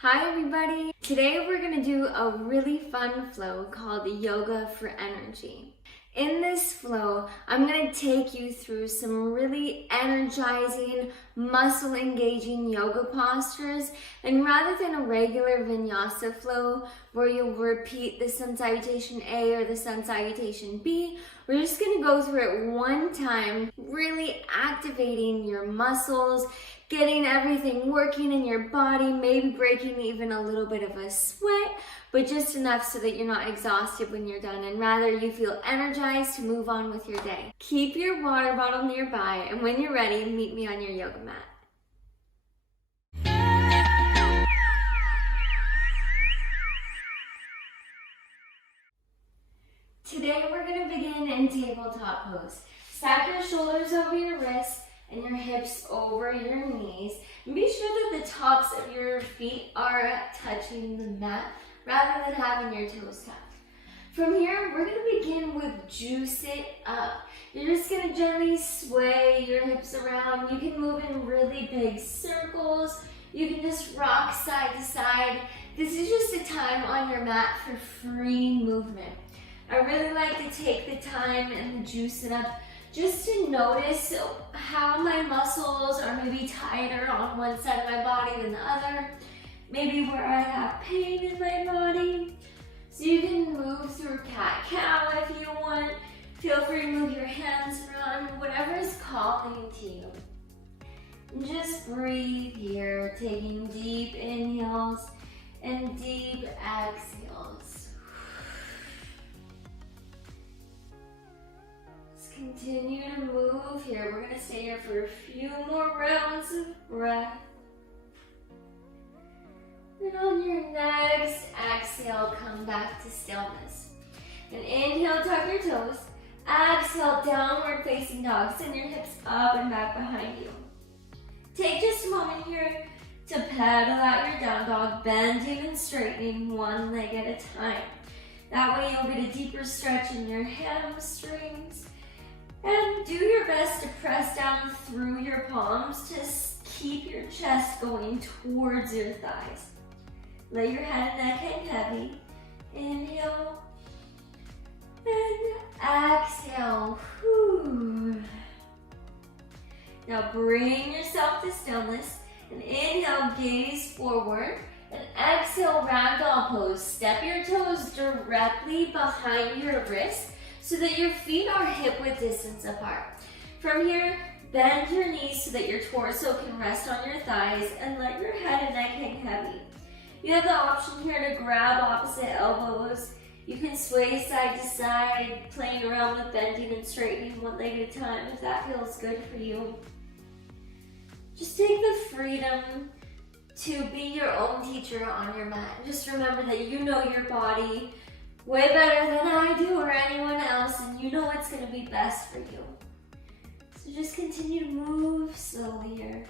Hi everybody! Today we're going to do a really fun flow called Yoga for Energy. In this flow, I'm going to take you through some really energizing, muscle engaging yoga postures, and rather than a regular vinyasa flow where you'll repeat the Sun Salutation A or the Sun Salutation B, we're just going to go through it one time, really activating your muscles, getting everything working in your body, maybe breaking even a little bit of a sweat, but just enough so that you're not exhausted when you're done and rather you feel energized to move on with your day. Keep your water bottle nearby, and when you're ready, meet me on your yoga mat. Today we're going to begin in tabletop pose. Stack your shoulders over your wrists and your hips over your knees. And be sure that the tops of your feet are touching the mat rather than having your toes tucked. From here, we're going to begin with juice it up. You're just going to gently sway your hips around. You can move in really big circles. You can just rock side to side. This is just a time on your mat for free movement. I really like to take the time and juice it up just to notice how my muscles are maybe tighter on one side of my body than the other, maybe where I have pain in my body. So you can move through cat-cow if you want. Feel free to move your hands around, whatever is calling to you. And just breathe here, taking deep inhales and deep exhales. Continue to move here. We're going to stay here for a few more rounds of breath. And on your next exhale, come back to stillness. And inhale, tuck your toes. Exhale, downward facing dog. Send your hips up and back behind you. Take just a moment here to pedal out your down dog, bending and straightening one leg at a time. That way you'll get a deeper stretch in your hamstrings. And do your best to press down through your palms to keep your chest going towards your thighs. Let your head and neck hang heavy. Inhale and exhale. Whew. Now bring yourself to stillness and inhale, gaze forward. And exhale, ragdoll pose. Step your toes directly behind your wrists so that your feet are hip-width distance apart. From here, bend your knees so that your torso can rest on your thighs and let your head and neck hang heavy. You have the option here to grab opposite elbows. You can sway side to side, playing around with bending and straightening one leg at a time if that feels good for you. Just take the freedom to be your own teacher on your mat. Just remember that you know your body way better than I do or anyone else, and you know what's going to be best for you. So just continue to move slowly here.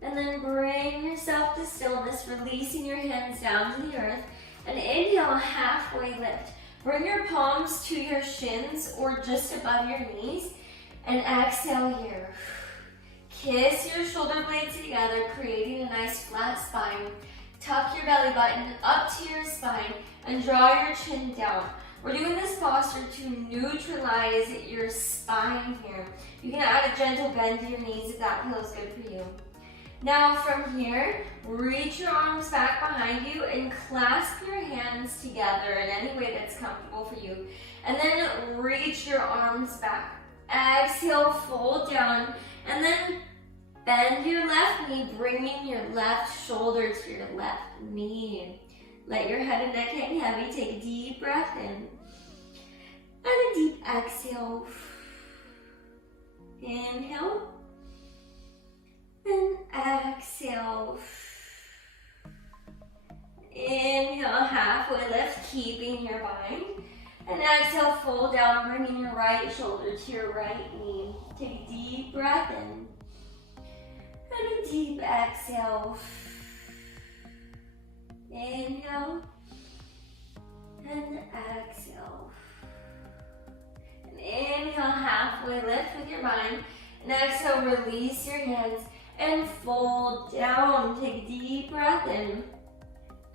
And then bring yourself to stillness, releasing your hands down to the earth. And inhale, halfway lift. Bring your palms to your shins or just above your knees. And exhale here. Kiss your shoulder blades together, creating a nice flat spine. Tuck your belly button up to your spine and draw your chin down. We're doing this posture to neutralize your spine here. You can add a gentle bend to your knees if that feels good for you. Now from here, reach your arms back behind you and clasp your hands together in any way that's comfortable for you. And then reach your arms back. Exhale, fold down, and then bend your left knee, bringing your left shoulder to your left knee. Let your head and neck hang heavy. Take a deep breath in. And a deep exhale. Inhale. And exhale. Inhale, halfway lift, keeping your bind. And exhale, fold down, bringing your right shoulder to your right knee. Take a deep breath in. And a deep exhale. Inhale. And exhale. And inhale, halfway lift with your mind. And exhale, release your hands and fold down. Take a deep breath in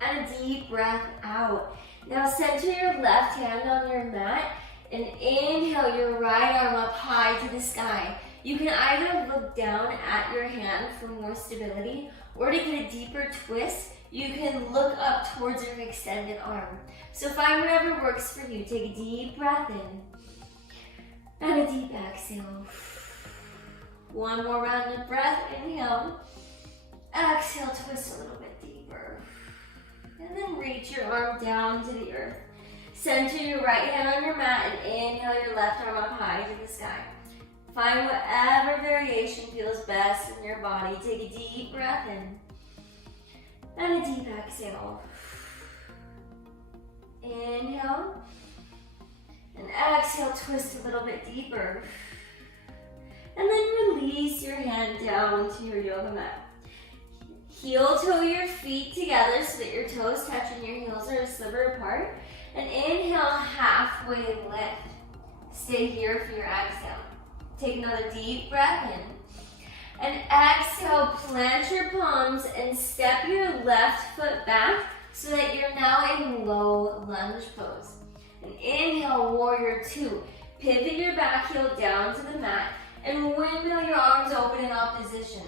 and a deep breath out. Now center your left hand on your mat and inhale your right arm up high to the sky. You can either look down at your hand for more stability, or to get a deeper twist, you can look up towards your extended arm. So find whatever works for you. Take a deep breath in and a deep exhale. One more round of breath. Inhale. Exhale, twist a little bit deeper. And then reach your arm down to the earth. Center your right hand on your mat and inhale your left arm up high to the sky. Find whatever variation feels best in your body. Take a deep breath in and a deep exhale. Inhale and exhale, twist a little bit deeper. And then release your hand down to your yoga mat. Heel toe your feet together so that your toes touch and your heels are a sliver apart. And inhale, halfway lift. Stay here for your exhale. Take another deep breath in. And exhale, plant your palms and step your left foot back so that you're now in low lunge pose. And inhale, warrior two. Pivot your back heel down to the mat and windmill your arms open in opposition.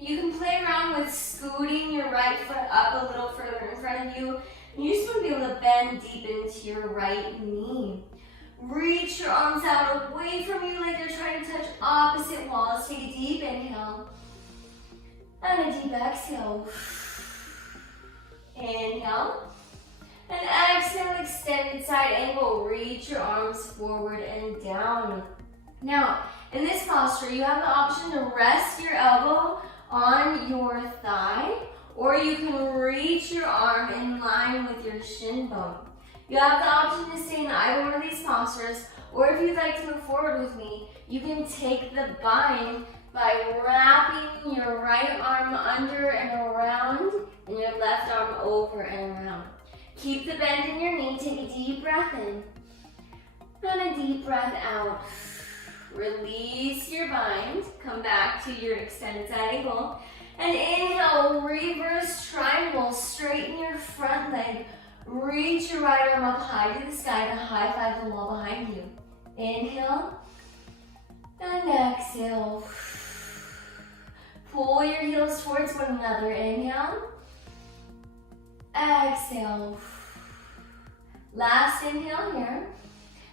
You can play around with scooting your right foot up a little further in front of you. And you just want to be able to bend deep into your right knee. Reach your arms out away from you like you're trying to touch opposite walls. Take a deep inhale and a deep exhale. Inhale and exhale, extended side angle. Reach your arms forward and down. Now, in this posture, you have the option to rest your elbow on your thigh, or you can reach your arm in line with your shin bone. You have the option to stay in either one of these postures, or if you'd like to move forward with me, you can take the bind by wrapping your right arm under and around, and your left arm over and around. Keep the bend in your knee. Take a deep breath in, and a deep breath out. Release your bind. Come back to your extended side angle. And inhale, reverse triangle. Straighten your front leg. Reach your right arm up high to the sky to high five the wall behind you. Inhale and exhale. Pull your heels towards one another. Inhale. Exhale. Last inhale here.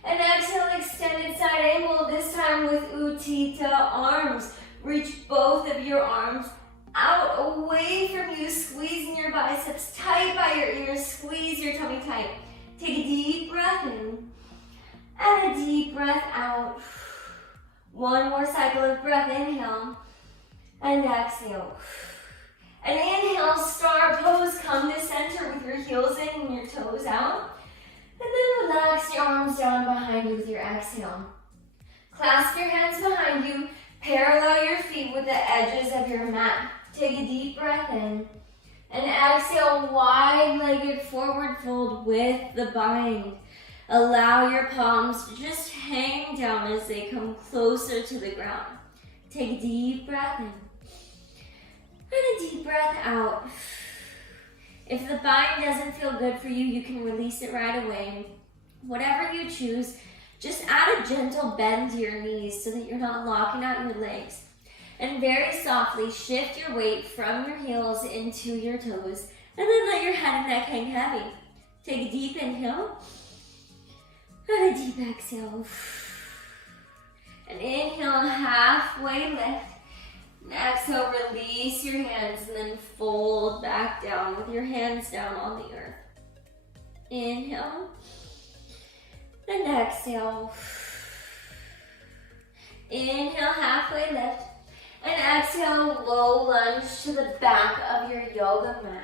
And exhale, extended side angle, this time with Utthita arms. Reach both of your arms out away from you, squeezing your biceps tight by your ears, squeeze your tummy tight. Take a deep breath in and a deep breath out. One more cycle of breath, inhale and exhale. And inhale, star pose, come to center with your heels in and your toes out. And then relax your arms down behind you with your exhale. Clasp your hands behind you, parallel your feet with the edges of your mat. Take a deep breath in. And exhale, wide-legged forward fold with the bind. Allow your palms to just hang down as they come closer to the ground. Take a deep breath in. And a deep breath out. If the bind doesn't feel good for you, you can release it right away. Whatever you choose, just add a gentle bend to your knees so that you're not locking out your legs. And very softly shift your weight from your heels into your toes, and then let your head and neck hang heavy. Take a deep inhale, and a deep exhale. And inhale, halfway lift. And exhale, release your hands and then fold back down with your hands down on the earth. Inhale and exhale. Inhale, halfway lift. And exhale, low lunge to the back of your yoga mat.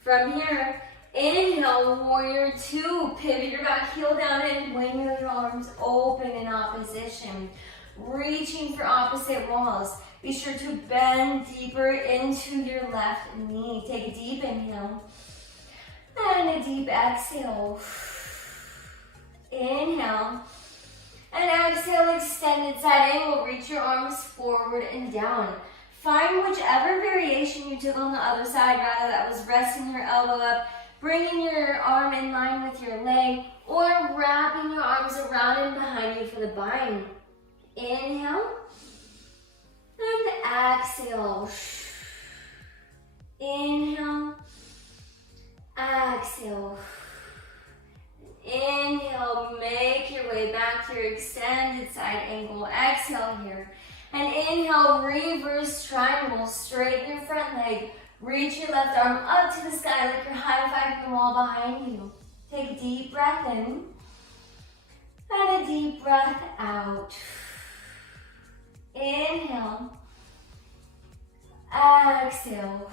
From here, inhale, warrior two. Pivot your back heel down and windmill your arms open in opposition. Reaching for opposite walls. Be sure to bend deeper into your left knee. Take a deep inhale and a deep exhale. Inhale and exhale, extended side angle. Reach your arms forward and down. Find whichever variation you took on the other side, rather that was resting your elbow up, bringing your arm in line with your leg, or wrapping your arms around and behind you for the bind. Inhale and exhale. Inhale, exhale. Inhale, make your way back to your extended side angle. Exhale here. And inhale, reverse triangle. Straighten your front leg. Reach your left arm up to the sky like you're high-fiving the wall behind you. Take a deep breath in. And a deep breath out. Inhale. Exhale.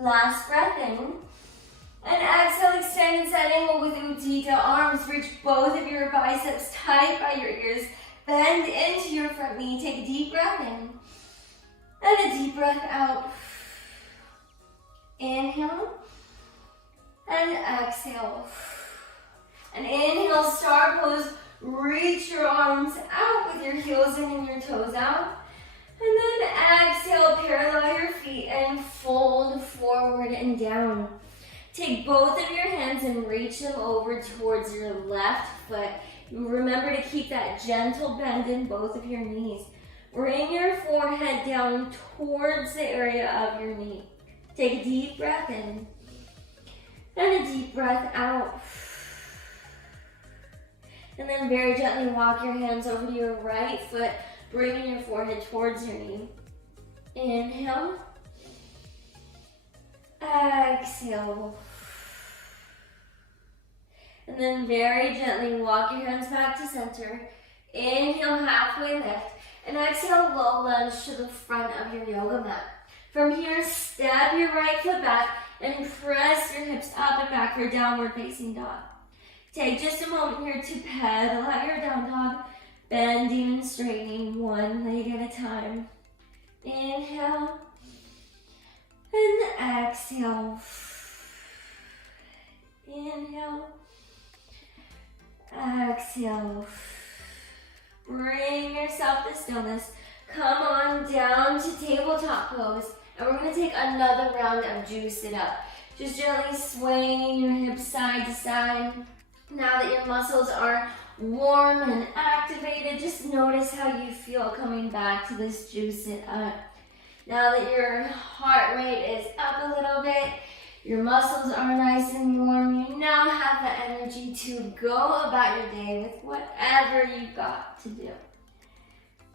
Last breath in. And exhale, extended side angle with Utthita. Arms reach both of your biceps tight by your ears. Bend into your front knee. Take a deep breath in. And a deep breath out. Inhale. And exhale. And inhale, star pose. Reach your arms out with your heels in and your toes out. And then exhale, parallel your feet and fold forward and down. Take both of your hands and reach them over towards your left foot. Remember to keep that gentle bend in both of your knees. Bring your forehead down towards the area of your knee. Take a deep breath in and a deep breath out. And then very gently walk your hands over to your right foot, bringing your forehead towards your knee. Inhale. Exhale. And then very gently walk your hands back to center. Inhale, halfway lift. And exhale, low lunge to the front of your yoga mat. From here, step your right foot back and press your hips up and back for downward facing dog. Take just a moment here to pedal out your down dog, bending and straightening one leg at a time. Inhale and exhale. Inhale, exhale. Bring yourself to stillness. Come on down to tabletop pose. And we're going to take another round of juice it up. Just gently swaying your hips side to side. Now that your muscles are warm and activated, just notice how you feel coming back to this juice it up. Now that your heart rate is up a little bit, your muscles are nice and warm, you now have the energy to go about your day with whatever you've got to do.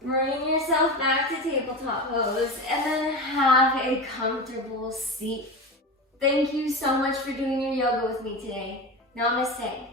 Bring yourself back to tabletop pose and then have a comfortable seat. Thank you so much for doing your yoga with me today. Namaste.